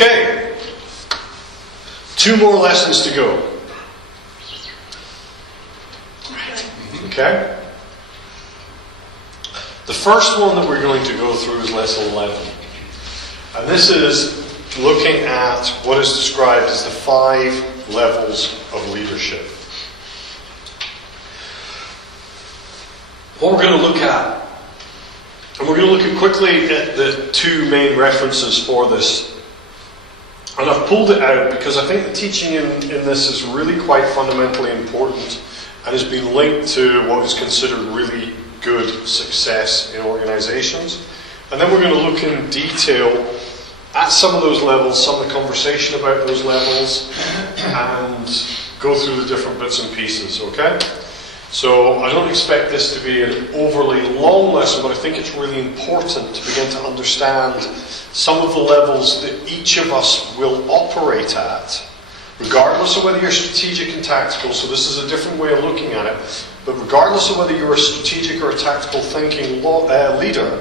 Okay, 2 more lessons to go. Okay? The first one that we're going to go through is lesson 11. And this is looking at what is described as the 5 levels of leadership. What we're going to look at, and we're going to look at quickly at the 2 main references for this. And I've pulled it out because I think the teaching in this is really quite fundamentally important and has been linked to what is considered really good success in organizations. And then we're going to look in detail at some of those levels, some of the conversation about those levels, and go through the different bits and pieces, okay? So I don't expect this to be an overly long lesson, but I think it's really important to begin to understand some of the levels that each of us will operate at, regardless of whether you're strategic and tactical. So this is a different way of looking at it. But regardless of whether you're a strategic or a tactical thinking leader,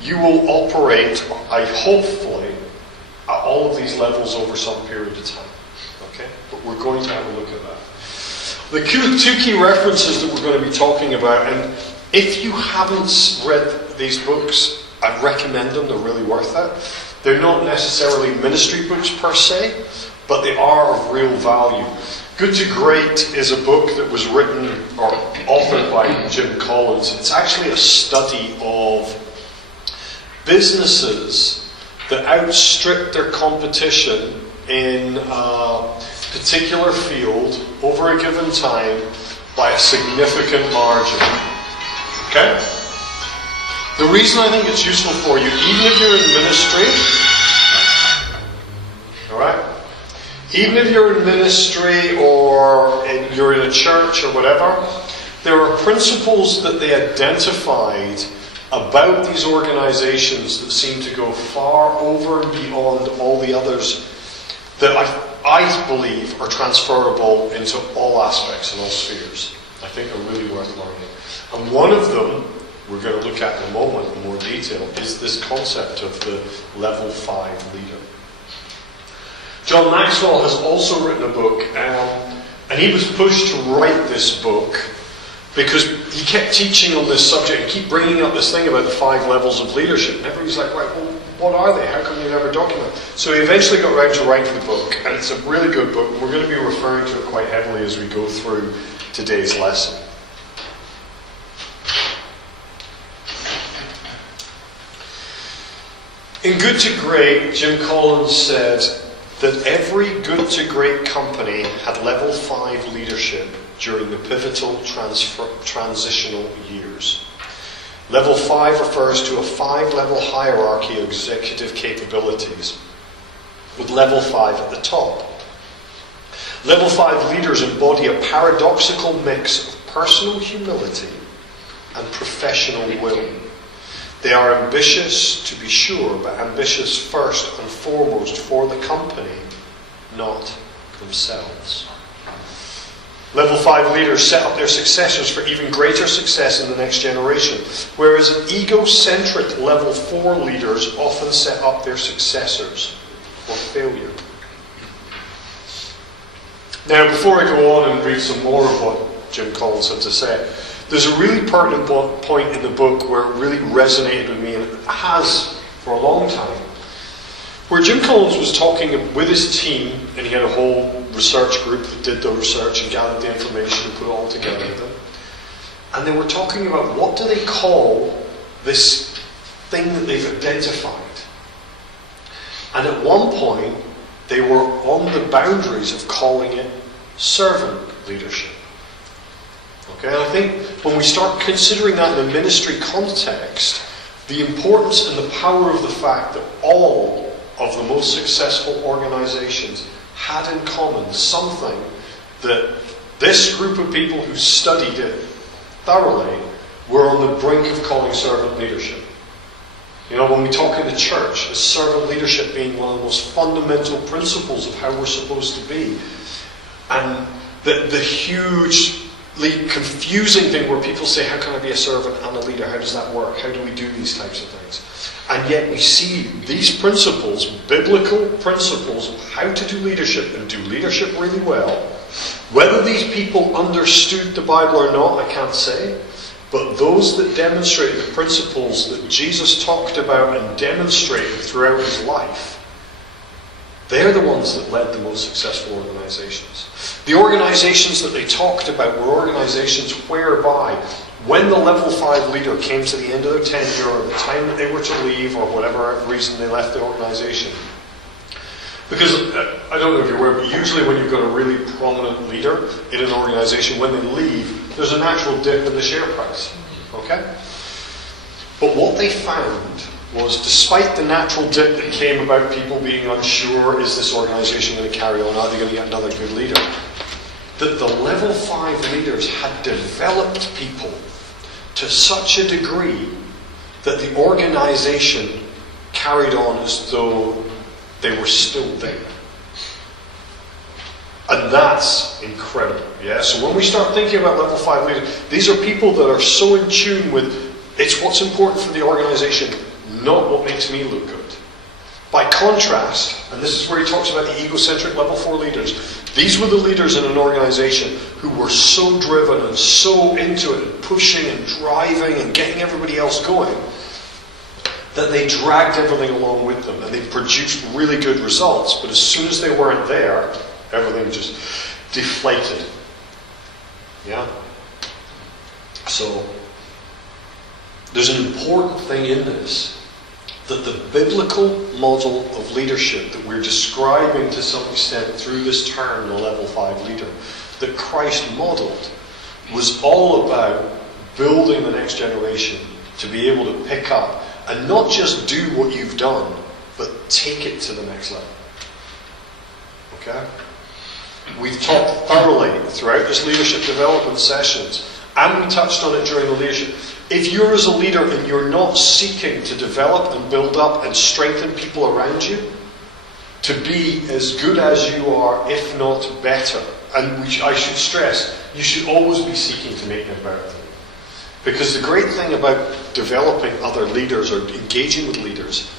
you will operate, hopefully, at all of these levels over some period of time. Okay? But we're going to have a look at that. The 2 key references that we're going to be talking about, and if you haven't read these books, I'd recommend them. They're really worth it. They're not necessarily ministry books per se, but they are of real value. Good to Great is a book that was written or authored by Jim Collins. It's actually a study of businesses that outstrip their competition in a particular field over a given time by a significant margin. Okay? The reason I think it's useful for you, even if you're in ministry, alright? Even if you're in ministry or you're in a church or whatever, there are principles that they identified about these organizations that seem to go far over and beyond all the others that I believe are transferable into all aspects and all spheres. I think are really worth learning. And one of them, we're going to look at in a moment in more detail, is this concept of the level 5 leader. John Maxwell has also written a book, and he was pushed to write this book because he kept teaching on this subject and keep bringing up this thing about the 5 levels of leadership. And everybody's like, right, well, what are they? How come you never document? So he eventually got around to writing the book, and it's a really good book, and we're going to be referring to it quite heavily as we go through today's lesson. In Good to Great, Jim Collins said that every good to great company had level 5 leadership during the pivotal transitional years. Level 5 refers to a 5-level hierarchy of executive capabilities, with level 5 at the top. Level 5 leaders embody a paradoxical mix of personal humility and professional will. They are ambitious, to be sure, but ambitious first and foremost for the company, not themselves. Level 5 leaders set up their successors for even greater success in the next generation, whereas egocentric level 4 leaders often set up their successors for failure. Now, before I go on and read some more of what Jim Collins had to say, there's a really pertinent point in the book where it really resonated with me, and it has for a long time, where Jim Collins was talking with his team, and he had a whole research group that did the research and gathered the information and put it all together with them. And they were talking about what do they call this thing that they've identified. And at one point, they were on the boundaries of calling it servant leadership. Okay, and I think when we start considering that in a ministry context, the importance and the power of the fact that all of the most successful organizations had in common something that this group of people who studied it thoroughly were on the brink of calling servant leadership. You know, when we talk in the church, as servant leadership being one of the most fundamental principles of how we're supposed to be, and the huge confusing thing where people say, how can I be a servant and a leader? How does that work? How do we do these types of things? And yet we see these principles, biblical principles of how to do leadership and do leadership really well. Whether these people understood the Bible or not, I can't say. But those that demonstrated the principles that Jesus talked about and demonstrated throughout his life, they're the ones that led the most successful organizations. The organizations that they talked about were organizations whereby when the level 5 leader came to the end of their tenure or the time that they were to leave or whatever reason they left the organization. Because, I don't know if you're aware, but usually when you've got a really prominent leader in an organization, when they leave, there's a natural dip in the share price. Okay? But what they found was, despite the natural dip that came about people being unsure, is this organization going to carry on? Are they going to get another good leader? That the level 5 leaders had developed people to such a degree that the organization carried on as though they were still there. And that's incredible. Yeah? So when we start thinking about level 5 leaders, these are people that are so in tune with, it's what's important for the organization, not what makes me look good. By contrast, and this is where he talks about the egocentric level 4 leaders, these were the leaders in an organization who were so driven and so into it and pushing and driving and getting everybody else going that they dragged everything along with them and they produced really good results. But as soon as they weren't there, everything just deflated. Yeah? So, there's an important thing in this, that the biblical model of leadership that we're describing to some extent through this term, the level 5 leader, that Christ modeled, was all about building the next generation to be able to pick up and not just do what you've done, but take it to the next level. Okay? We've talked thoroughly throughout this leadership development sessions, and we touched on it during the leadership. If you're as a leader and you're not seeking to develop and build up and strengthen people around you to be as good as you are, if not better, and I should stress, you should always be seeking to make them better. Because the great thing about developing other leaders or engaging with leaders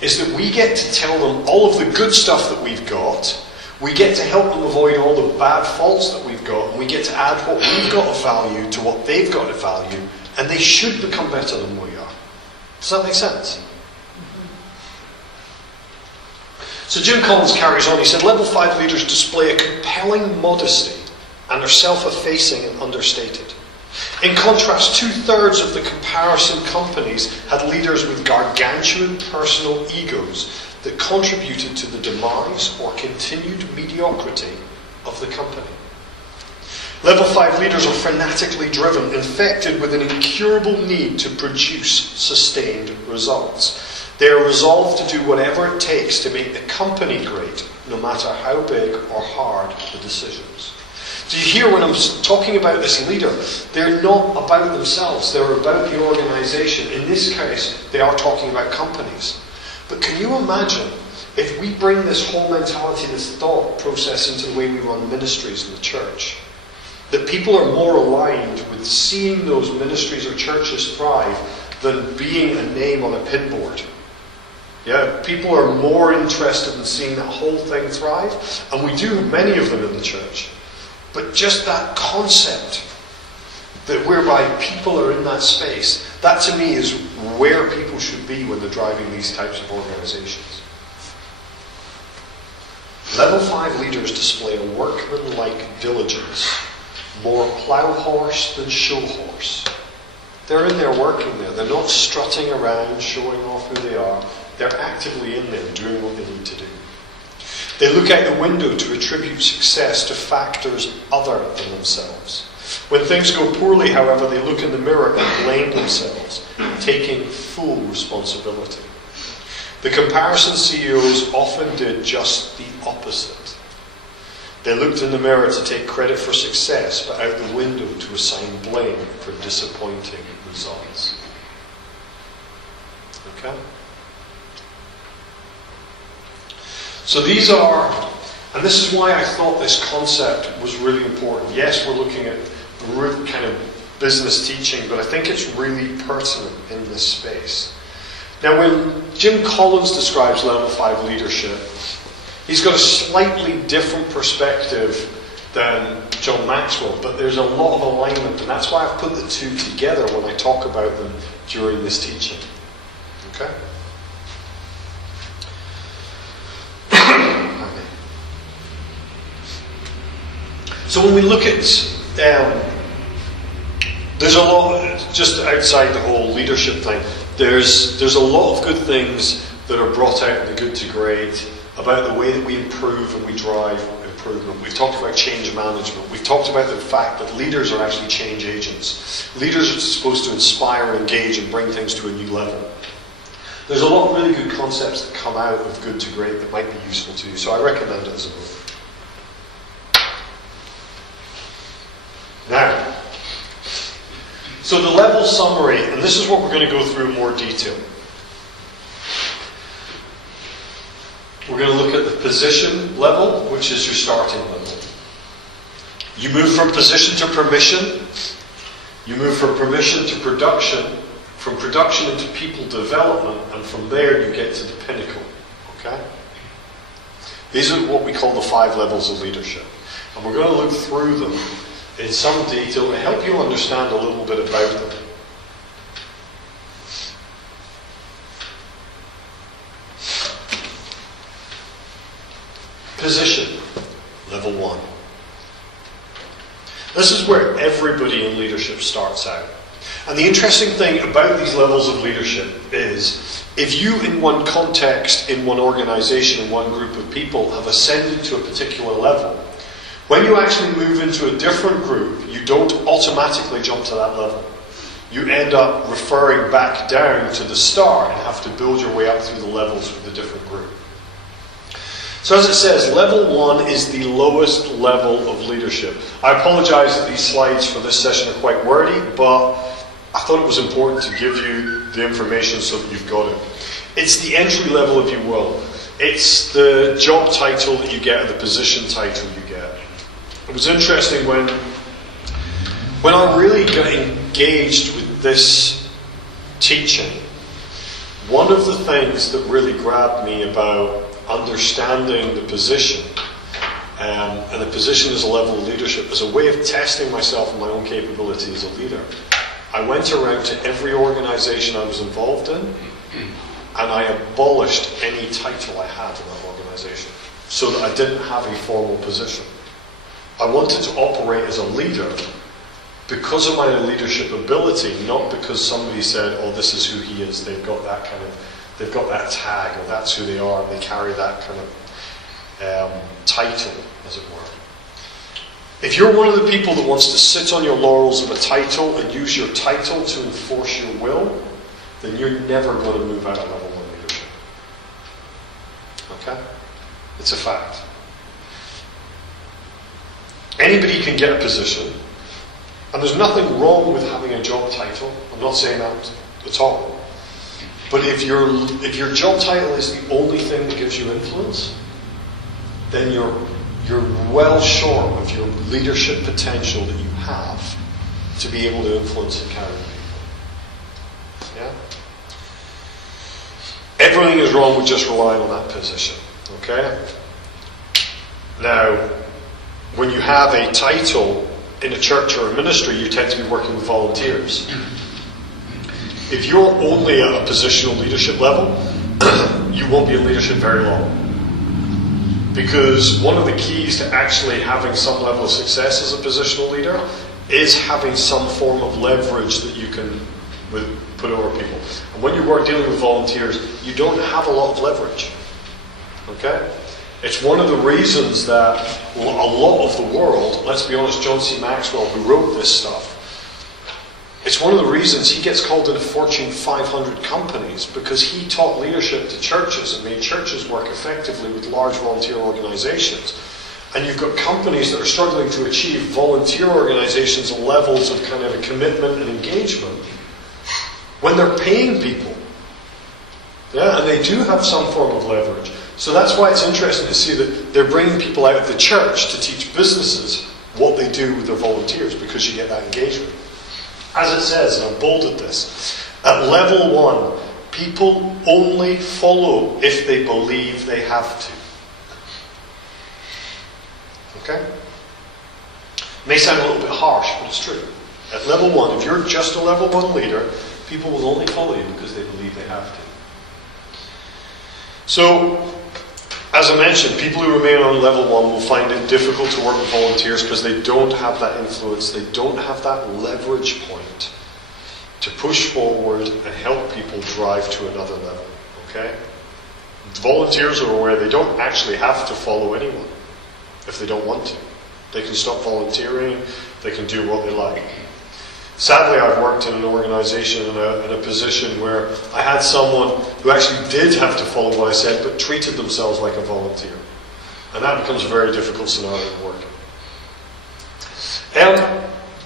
is that we get to tell them all of the good stuff that we've got. We get to help them avoid all the bad faults that we've got, and we get to add what we've got of value to what they've got of value, and they should become better than we are. Does that make sense? So Jim Collins carries on. He said, level 5 leaders display a compelling modesty and are self-effacing and understated. In contrast, 2/3 of the comparison companies had leaders with gargantuan personal egos that contributed to the demise or continued mediocrity of the company. Level 5 leaders are fanatically driven, infected with an incurable need to produce sustained results. They are resolved to do whatever it takes to make the company great, no matter how big or hard the decisions. Do you hear when I'm talking about this leader? They're not about themselves, they're about the organization. In this case, they are talking about companies. But can you imagine if we bring this whole mentality, this thought process into the way we run ministries in the church? That people are more aligned with seeing those ministries or churches thrive than being a name on a pinboard. Yeah, people are more interested in seeing that whole thing thrive, and we do have many of them in the church. But just that concept, that whereby people are in that space, that to me is where people should be when they're driving these types of organizations. Level 5 leaders display a workman-like diligence, more plough horse than show horse. They're in there working there. They're not strutting around, showing off who they are. They're actively in there doing what they need to do. They look out the window to attribute success to factors other than themselves. When things go poorly, however, they look in the mirror and blame themselves, taking full responsibility. The comparison CEOs often did just the opposite. They looked in the mirror to take credit for success, but out the window to assign blame for disappointing results. Okay? So these are, and this is why I thought this concept was really important. Yes, we're looking at kind of business teaching, but I think it's really pertinent in this space. Now, when Jim Collins describes level 5 leadership, he's got a slightly different perspective than John Maxwell, but there's a lot of alignment, and that's why I've put the two together when I talk about them during this teaching. Okay? So when we look at, there's a lot, just outside the whole leadership thing, there's a lot of good things that are brought out in the Good to Great about the way that we improve and we drive improvement. We've talked about change management. We've talked about the fact that leaders are actually change agents. Leaders are supposed to inspire, engage, and bring things to a new level. There's a lot of really good concepts that come out of Good to Great that might be useful to you, so I recommend it as a book. Now, so the level summary, and this is what we're going to go through in more detail. We're going to look at the position level, which is your starting level. You move from position to permission. You move from permission to production. From production into people development. And from there you get to the pinnacle. Okay? These are what we call the 5 levels of leadership. And we're going to look through them in some detail to help you understand a little bit about them. Position, level 1. This is where everybody in leadership starts out. And the interesting thing about these levels of leadership is, if you in one context, in one organization, in one group of people have ascended to a particular level, when you actually move into a different group, you don't automatically jump to that level. You end up referring back down to the start and have to build your way up through the levels with a different group. So as it says, level 1 is the lowest level of leadership. I apologize that these slides for this session are quite wordy, but I thought it was important to give you the information so that you've got it. It's the entry level, if you will. It's the job title that you get, or the position title you get. It was interesting when I really got engaged with this teaching, one of the things that really grabbed me about understanding the position, and the position as a level of leadership, as a way of testing myself and my own capability as a leader, I went around to every organization I was involved in, and I abolished any title I had in that organization, so that I didn't have a formal position. I wanted to operate as a leader because of my leadership ability, not because somebody said, oh, this is who he is, they've got that tag, or that's who they are, and they carry that kind of title, as it were. If you're one of the people that wants to sit on your laurels of a title and use your title to enforce your will, then you're never going to move out of level 1 leadership. Okay? It's a fact. Anybody can get a position, and there's nothing wrong with having a job title. I'm not saying that at all. But if your job title is the only thing that gives you influence, then you're well short of your leadership potential that you have to be able to influence and carry people. Yeah? Everything is wrong with just relying on that position. Okay? Now, when you have a title in a church or a ministry, you tend to be working with volunteers. If you're only at a positional leadership level, you won't be in leadership very long. Because one of the keys to actually having some level of success as a positional leader is having some form of leverage that you can put over people. And when you're dealing with volunteers, you don't have a lot of leverage. Okay? It's one of the reasons that a lot of the world, let's be honest, John C. Maxwell, who wrote this stuff, it's one of the reasons he gets called into Fortune 500 companies, because he taught leadership to churches and made churches work effectively with large volunteer organizations. And you've got companies that are struggling to achieve volunteer organizations levels of kind of a commitment and engagement when they're paying people. Yeah, and they do have some form of leverage. So that's why it's interesting to see that they're bringing people out of the church to teach businesses what they do with their volunteers, because you get that engagement. As it says, and I've bolded this, at level 1, people only follow if they believe they have to. Okay? May sound a little bit harsh, but it's true. At level 1, if you're just a level 1 leader, people will only follow you because they believe they have to. So, as I mentioned, people who remain on level 1 will find it difficult to work with volunteers because they don't have that influence, they don't have that leverage point to push forward and help people drive to another level. Okay? Volunteers are aware they don't actually have to follow anyone if they don't want to. They can stop volunteering, they can do what they like. Sadly, I've worked in an organisation in a position where I had someone who actually did have to follow what I said, but treated themselves like a volunteer. And that becomes a very difficult scenario to work in.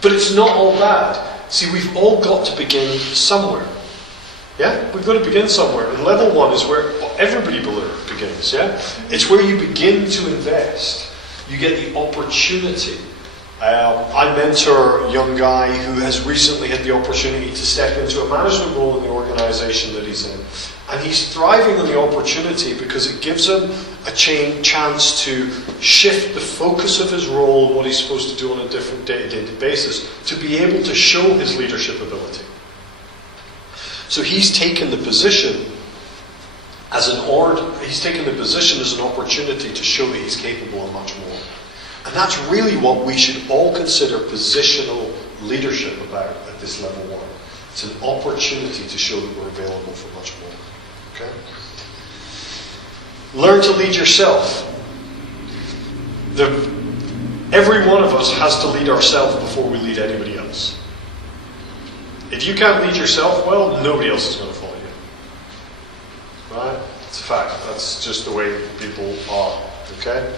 But it's not all bad. See, we've all got to begin somewhere. Yeah? We've got to begin somewhere. And level 1 is where everybody begins. Yeah? It's where you begin to invest. You get the opportunity. I mentor a young guy who has recently had the opportunity to step into a management role in the organisation that he's in. And he's thriving on the opportunity because it gives him a chance to shift the focus of his role and what he's supposed to do on a different day-to-day basis to be able to show his leadership ability. So he's taken the position as an opportunity to show that he's capable of much more. And that's really what we should all consider positional leadership about at this level 1. It's an opportunity to show that we're available for much more. Okay? Learn to lead yourself. Every one of us has to lead ourselves before we lead anybody else. If you can't lead yourself, well, nobody else is going to follow you. Right? It's a fact. That's just the way people are. Okay?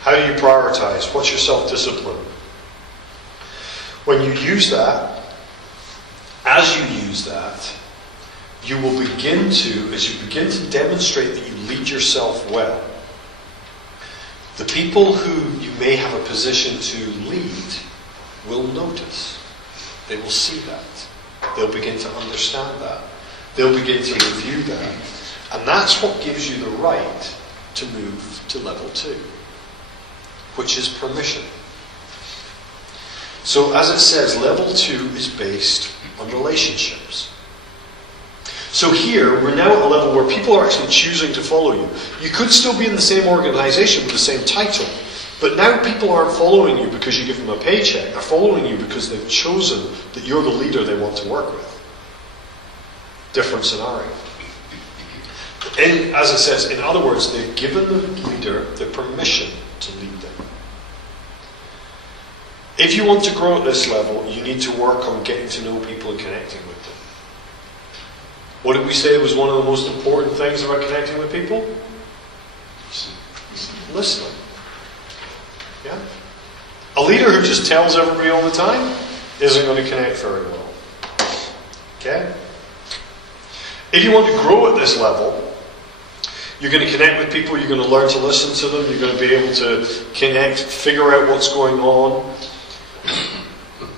How do you prioritize? What's your self-discipline? When you use that, as you use that, you will begin to, as you begin to demonstrate that you lead yourself well, the people who you may have a position to lead will notice. They will see that. They'll begin to understand that. They'll begin to review that. And that's what gives you the right to move to level 2, which is permission. So as it says, level 2 is based on relationships. So here, we're now at a level where people are actually choosing to follow you. You could still be in the same organisation with the same title, but now people aren't following you because you give them a paycheck. They're following you because they've chosen that you're the leader they want to work with. Different scenario. And as it says, in other words, they've given the leader the permission to lead them. If you want to grow at this level, you need to work on getting to know people and connecting with them. What did we say was one of the most important things about connecting with people? Listening. Yeah? A leader who just tells everybody all the time isn't going to connect very well. Okay? If you want to grow at this level, you're going to connect with people, you're going to learn to listen to them, you're going to be able to connect, figure out what's going on.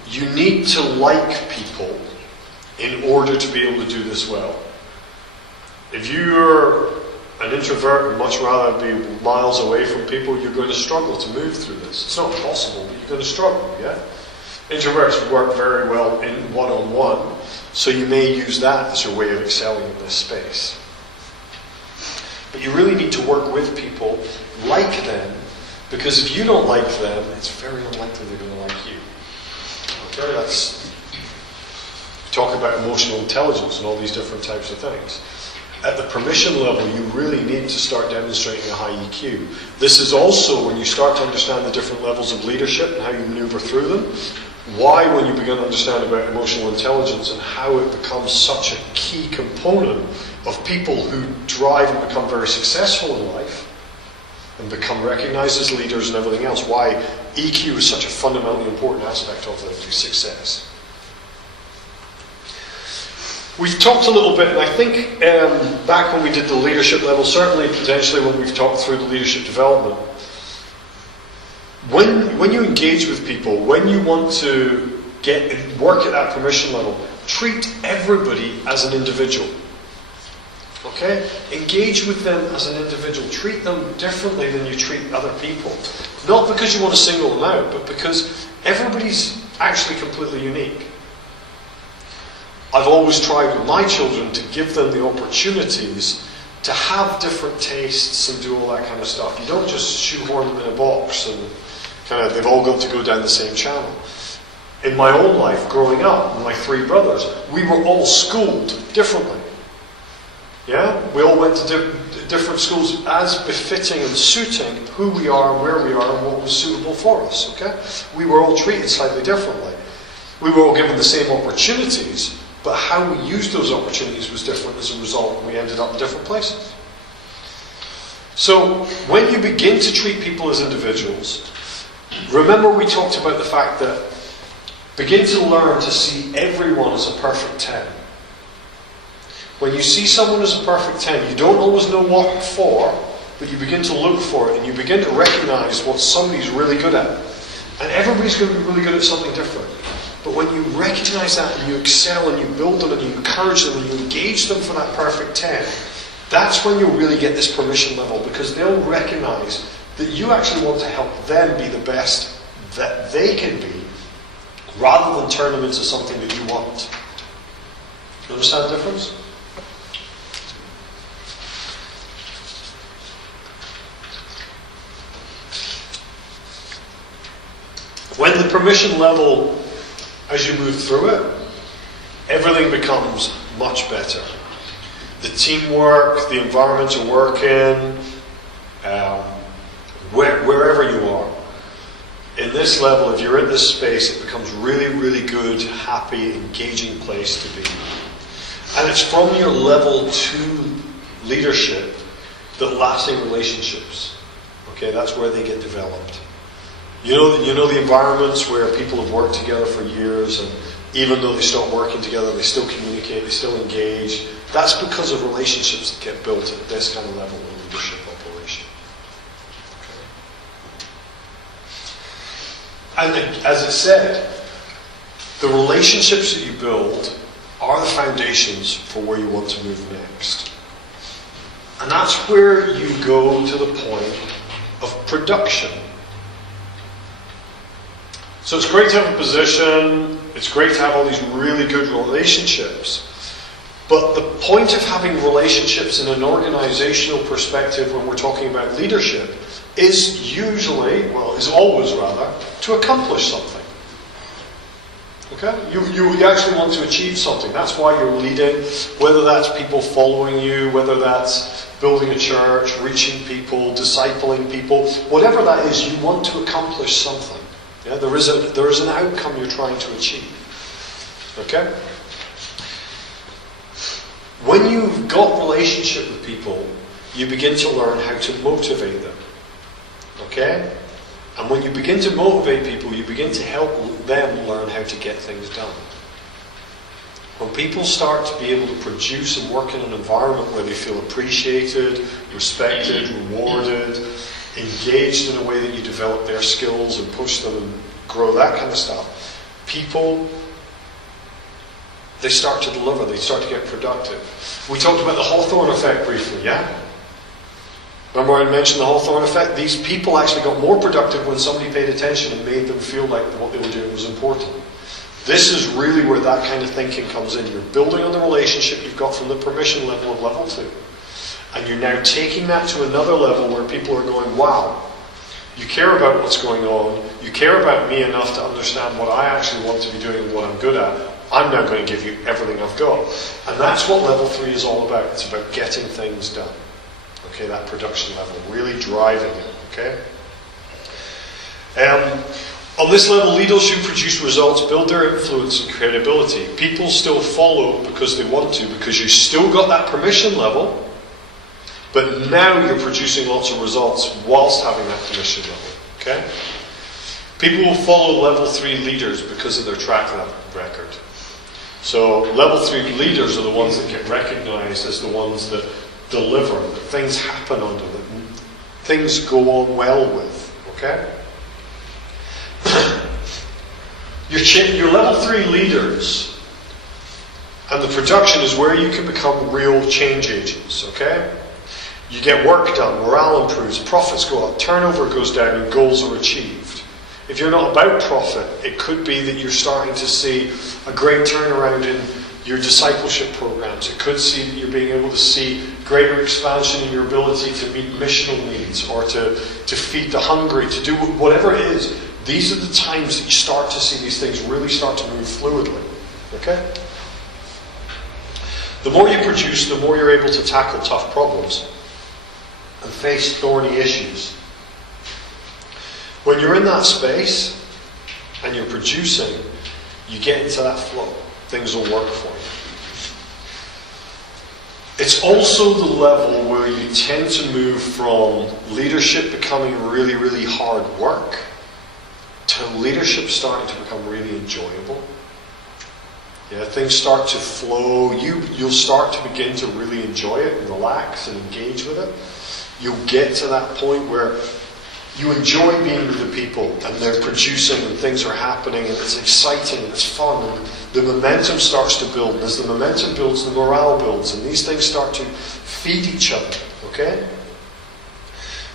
You need to like people in order to be able to do this well. If you're an introvert and much rather be miles away from people, you're going to struggle to move through this. It's not impossible, but you're going to struggle, yeah? Introverts work very well in one-on-one, so you may use that as your way of excelling in this space. But you really need to work with people, like them, because if you don't like them, it's very unlikely they're going to like you. Okay, that's... Talk about emotional intelligence and all these different types of things. At the permission level, you really need to start demonstrating a high EQ. This is also when you start to understand the different levels of leadership and how you maneuver through them. Why, when you begin to understand about emotional intelligence and how it becomes such a key component of people who drive and become very successful in life and become recognized as leaders and everything else, why EQ is such a fundamentally important aspect of their success. We've talked a little bit, and I think back when we did the leadership level, certainly potentially when we've talked through the leadership development, when you engage with people, when you want to work at that permission level, treat everybody as an individual. Okay? Engage with them as an individual. Treat them differently than you treat other people. Not because you want to single them out, but because everybody's actually completely unique. I've always tried with my children to give them the opportunities to have different tastes and do all that kind of stuff. You don't just shoehorn them in a box and they've all got to go down the same channel. In my own life, growing up, with my 3 brothers, we were all schooled differently. Yeah? We all went to different schools as befitting and suiting who we are and where we are and what was suitable for us. Okay? We were all treated slightly differently. We were all given the same opportunities, but how we used those opportunities was different as a result, and we ended up in different places. So, when you begin to treat people as individuals, remember we talked about the fact that begin to learn to see everyone as a perfect 10. When you see someone as a perfect 10, you don't always know what for, but you begin to look for it and you begin to recognize what somebody's really good at. And everybody's going to be really good at something different. But when you recognize that and you excel and you build them and you encourage them and you engage them for that perfect 10, that's when you'll really get this permission level, because they'll recognize that you actually want to help them be the best that they can be, rather than turn them into something that you want. You understand the difference? When the permission level, as you move through it, everything becomes much better. The teamwork, the environment you work in, wherever you are. In this level, if you're in this space, it becomes really, really good, happy, engaging place to be. And it's from your level 2 leadership that lasting relationships, okay, that's where they get developed. You know the environments where people have worked together for years, and even though they stop working together, they still communicate, they still engage. That's because of relationships that get built at this kind of level of leadership operation. Okay. And as it said, the relationships that you build are the foundations for where you want to move next. And that's where you go to the point of production. So it's great to have a position, it's great to have all these really good relationships, but the point of having relationships in an organizational perspective when we're talking about leadership is usually, well, is always rather, to accomplish something. Okay? You actually want to achieve something. That's why you're leading, whether that's people following you, whether that's building a church, reaching people, discipling people, whatever that is, you want to accomplish something. Yeah, there is an outcome you're trying to achieve. Okay? When you've got relationship with people, you begin to learn how to motivate them. Okay? And when you begin to motivate people, you begin to help them learn how to get things done. When people start to be able to produce and work in an environment where they feel appreciated, respected, rewarded, engaged in a way that you develop their skills and push them and grow that kind of stuff, people, they start to deliver, they start to get productive. We talked about the Hawthorne effect briefly, yeah? Remember I mentioned the Hawthorne effect? These people actually got more productive when somebody paid attention and made them feel like what they were doing was important. This is really where that kind of thinking comes in. You're building on the relationship you've got from the permission level of level 2. And you're now taking that to another level where people are going, wow, you care about what's going on, you care about me enough to understand what I actually want to be doing and what I'm good at. I'm now going to give you everything I've got. And that's what level 3 is all about. It's about getting things done. Okay, that production level, really driving it. Okay? On this level, leaders who produce results build their influence and credibility. People still follow because they want to, because you still got that permission level, but now you're producing lots of results whilst having that permission level. Okay? People will follow level 3 leaders because of their track record. So level 3 leaders are the ones that get recognized as the ones that deliver, that things happen under, that things go on well with. Okay? Your level 3 leaders and the production is where you can become real change agents, okay? You get work done, morale improves, profits go up, turnover goes down, and goals are achieved. If you're not about profit, it could be that you're starting to see a great turnaround in your discipleship programs. It could see that you're being able to see greater expansion in your ability to meet missional needs or to feed the hungry, to do whatever it is. These are the times that you start to see these things really start to move fluidly. Okay? The more you produce, the more you're able to tackle tough problems and face thorny issues. When you're in that space and you're producing, you get into that flow. Things will work for you. It's also the level where you tend to move from leadership becoming really, really hard work to leadership starting to become really enjoyable. Yeah, things start to flow. You'll start to begin to really enjoy it and relax and engage with it. You'll get to that point where you enjoy being with the people and they're producing and things are happening and it's exciting and it's fun and the momentum starts to build. And as the momentum builds, the morale builds and these things start to feed each other. Okay?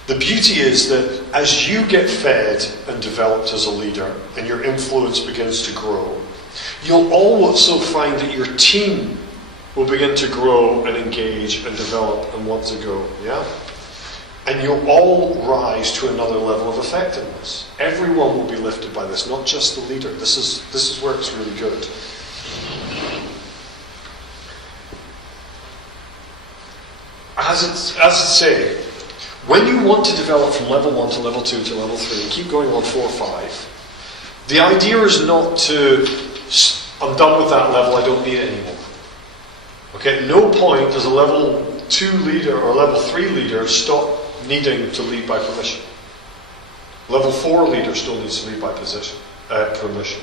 The beauty is that as you get fed and developed as a leader and your influence begins to grow, you'll also find that your team will begin to grow and engage and develop and want to go. Yeah? And you'll all rise to another level of effectiveness. Everyone will be lifted by this, not just the leader. This is where it's really good. As I say, when you want to develop from level 1 to level 2 to level 3 and keep going on 4 or 5, the idea is not to, I'm done with that level, I don't need it anymore. Okay, at no point does a level 2 leader or level 3 leader stop needing to lead by permission. Level 4 leader still needs to lead by permission.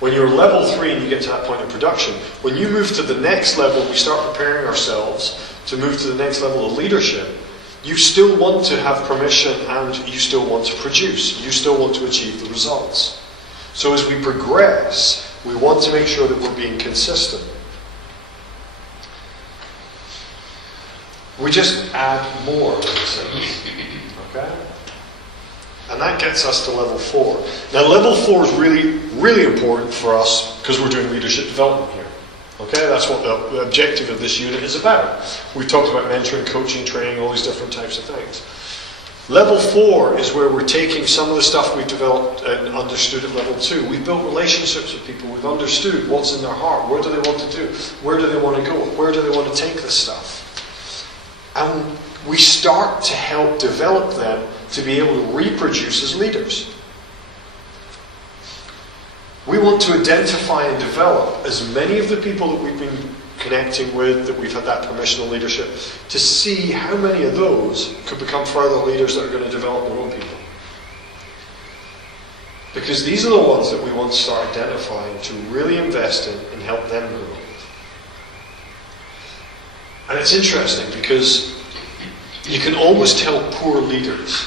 When you're level 3 and you get to that point of production, when you move to the next level, we start preparing ourselves to move to the next level of leadership. You still want to have permission and you still want to produce. You still want to achieve the results. So as we progress, we want to make sure that we're being consistent. We just add more, okay? And that gets us to level 4. Now level 4 is really, really important for us because we're doing leadership development here. Okay, that's what the objective of this unit is about. We've talked about mentoring, coaching, training, all these different types of things. Level 4 is where we're taking some of the stuff we've developed and understood at level 2. We've built relationships with people. We've understood what's in their heart. What do they want to do? Where do they want to go? Where do they want to take this stuff? And we start to help develop them to be able to reproduce as leaders. We want to identify and develop as many of the people that we've been connecting with, that we've had that permissional leadership, to see how many of those could become further leaders that are going to develop their own people. Because these are the ones that we want to start identifying to really invest in and help them grow. And it's interesting because you can almost tell poor leaders,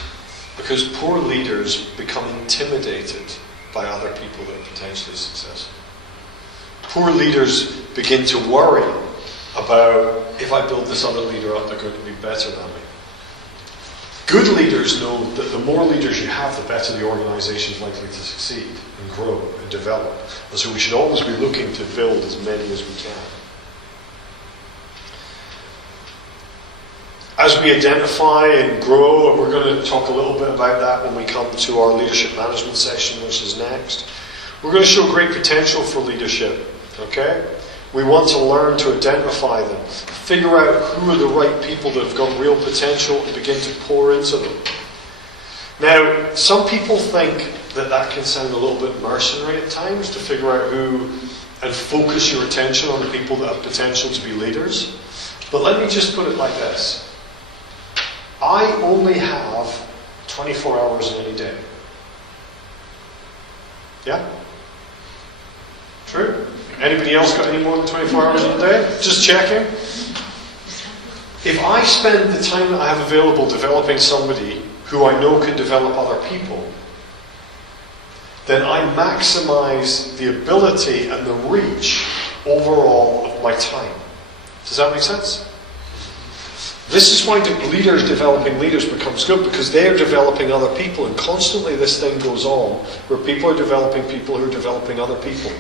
because poor leaders become intimidated by other people that are potentially successful. Poor leaders begin to worry about, if I build this other leader up, they're going to be better than me. Good leaders know that the more leaders you have, the better the organisation is likely to succeed and grow and develop. And so we should always be looking to build as many as we can. As we identify and grow, and we're going to talk a little bit about that when we come to our leadership management session, which is next, we're going to show great potential for leadership, okay? We want to learn to identify them, figure out who are the right people that have got real potential and begin to pour into them. Now, some people think that that can sound a little bit mercenary at times, to figure out who and focus your attention on the people that have potential to be leaders. But let me just put it like this. I only have 24 hours in any day. Yeah? True? Anybody else got any more than 24 hours in a day? Just checking. If I spend the time that I have available developing somebody who I know can develop other people, then I maximize the ability and the reach overall of my time. Does that make sense? This is why developing leaders becomes good, because they're developing other people, and constantly this thing goes on where people are developing people who are developing other people.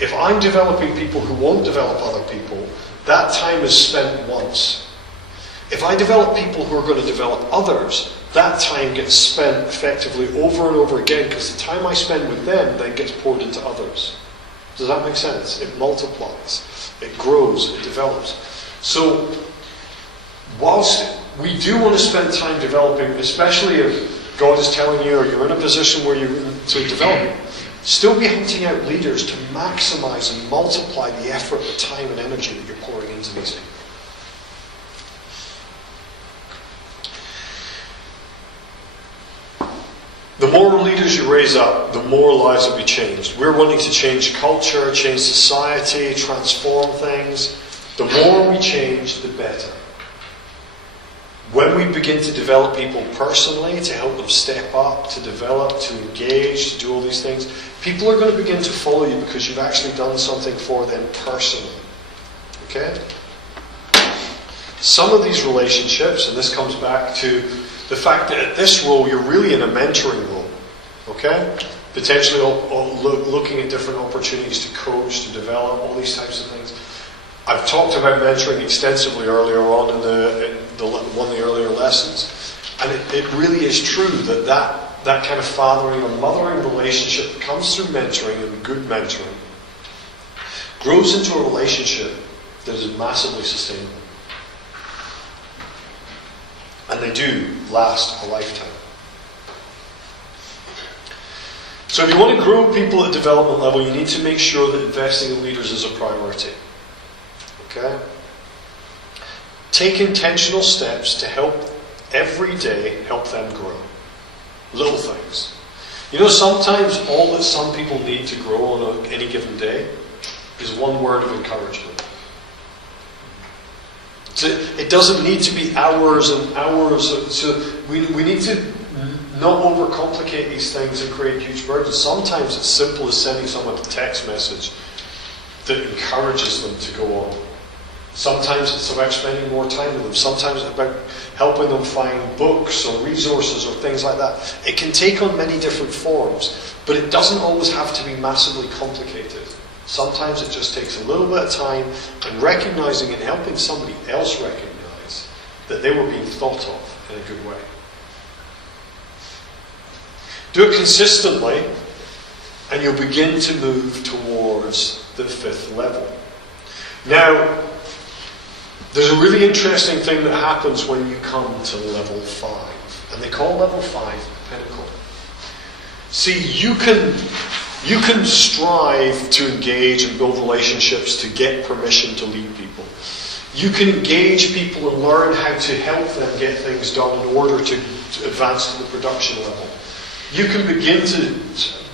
If I'm developing people who won't develop other people, that time is spent once. If I develop people who are going to develop others, that time gets spent effectively over and over again, because the time I spend with them then gets poured into others. Does that make sense? It multiplies, it grows, it develops. So, whilst we do want to spend time developing, especially if God is telling you, or you're in a position where you're to develop, still be hunting out leaders to maximize and multiply the effort, the time and energy that you're pouring into these people. The more leaders you raise up, the more lives will be changed. We're wanting to change culture, change society, transform things. The more we change, the better. When we begin to develop people personally, to help them step up, to develop, to engage, to do all these things, people are going to begin to follow you because you've actually done something for them personally. Okay? Some of these relationships, and this comes back to the fact that at this role you're really in a mentoring role. Okay? Potentially looking at different opportunities to coach, to develop, all these types of things. I've talked about mentoring extensively earlier on in one of the earlier lessons. And it really is true that kind of fathering or mothering relationship that comes through mentoring and good mentoring grows into a relationship that is massively sustainable. And they do last a lifetime. So if you want to grow people at development level, you need to make sure that investing in leaders is a priority. Okay? Take intentional steps to help every day help them grow. Little things. You know, sometimes all that some people need to grow on any given day is one word of encouragement. So it doesn't need to be hours and hours. So we need to not overcomplicate these things and create huge burdens. Sometimes it's simple as sending someone a text message that encourages them to go on. Sometimes it's about spending more time with them. Sometimes it's about helping them find books or resources or things like that. It can take on many different forms, but it doesn't always have to be massively complicated. Sometimes it just takes a little bit of time and recognizing and helping somebody else recognize that they were being thought of in a good way. Do it consistently, and you'll begin to move towards the 5th level. Now, there's a really interesting thing that happens when you come to level 5. And they call level 5 pinnacle. See, you can strive to engage and build relationships to get permission to lead people. You can engage people and learn how to help them get things done in order to advance to the production level. You can begin to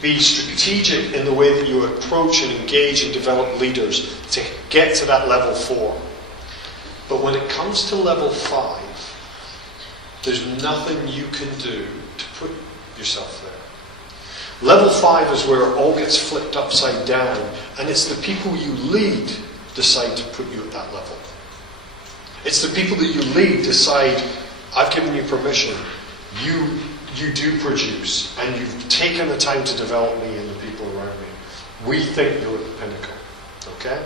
be strategic in the way that you approach and engage and develop leaders to get to that level 4. But when it comes to level 5, there's nothing you can do to put yourself there. Level 5 is where it all gets flipped upside down, and it's the people you lead decide to put you at that level. It's the people that you lead decide, I've given you permission, you do produce, and you've taken the time to develop me and the people around me. We think you're at the pinnacle. Okay?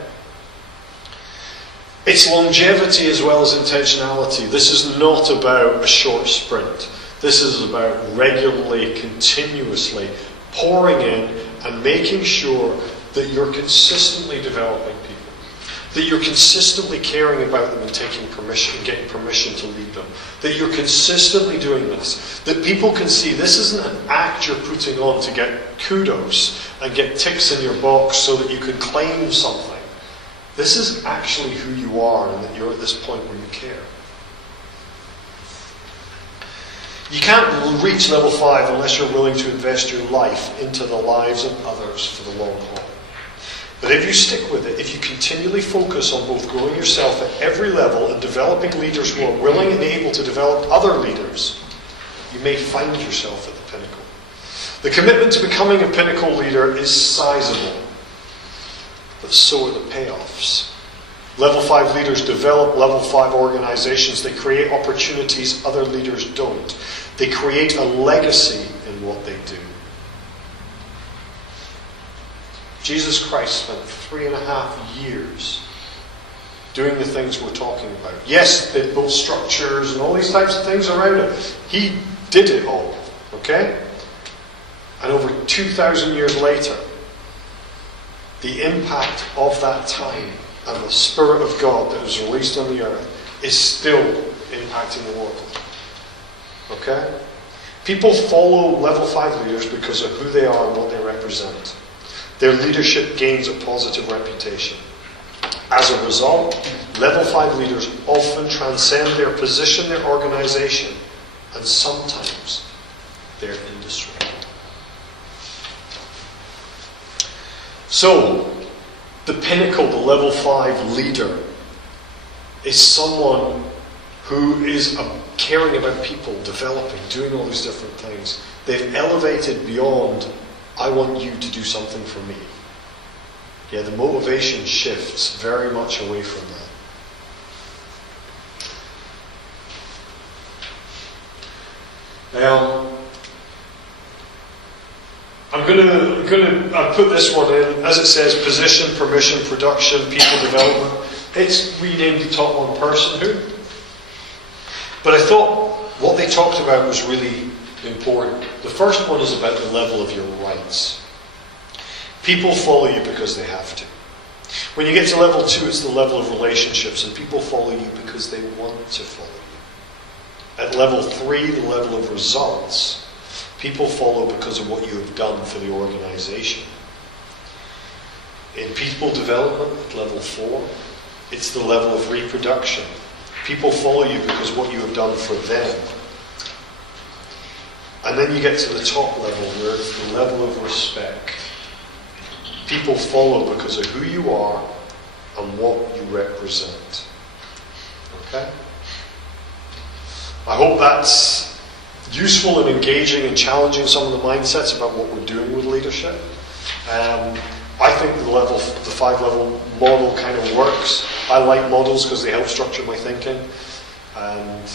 It's longevity as well as intentionality. This is not about a short sprint. This is about regularly, continuously pouring in and making sure that you're consistently developing people. That you're consistently caring about them and taking permission, getting permission to lead them. That you're consistently doing this. That people can see this isn't an act you're putting on to get kudos and get ticks in your box so that you can claim something. This is actually who you are, and that you're at this point where you care. You can't reach level 5 unless you're willing to invest your life into the lives of others for the long haul. But if you stick with it, if you continually focus on both growing yourself at every level and developing leaders who are willing and able to develop other leaders, you may find yourself at the pinnacle. The commitment to becoming a pinnacle leader is sizable, but so are the payoffs. Level 5 leaders develop level 5 organizations. They create opportunities other leaders don't. They create a legacy in what they do. Jesus Christ spent 3.5 years doing the things we're talking about. Yes, they built structures and all these types of things around it. He did it all, okay? And over 2,000 years later, the impact of that time and the Spirit of God that was released on the earth is still impacting the world. Okay? People follow level 5 leaders because of who they are and what they represent. Their leadership gains a positive reputation. As a result, level 5 leaders often transcend their position, their organization, and sometimes their industry. So, the pinnacle, the level 5 leader, is someone who is caring about people, developing, doing all these different things. They've elevated beyond, I want you to do something for me. Yeah, the motivation shifts very much away from that. Now, I've put this one in, as it says, position, permission, production, people development. It's renamed the top one personhood. But I thought what they talked about was really important. The first one is about the level of your rights. People follow you because they have to. When you get to level 2, it's the level of relationships, and people follow you because they want to follow you. At level 3, the level of results, people follow because of what you have done for the organization. In people development, at level 4, it's the level of reproduction. People follow you because of what you have done for them. And then you get to the top level, where it's the level of respect. People follow because of who you are and what you represent. Okay? I hope that's useful and engaging and challenging some of the mindsets about what we're doing with leadership. I think the 5 level model kind of works. I like models because they help structure my thinking. And